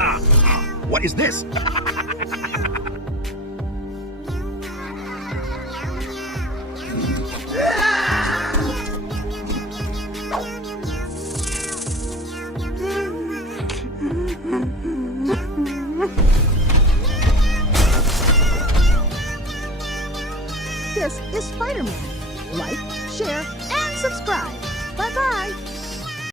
What is this? This is Spider-Man. Like, share, and subscribe.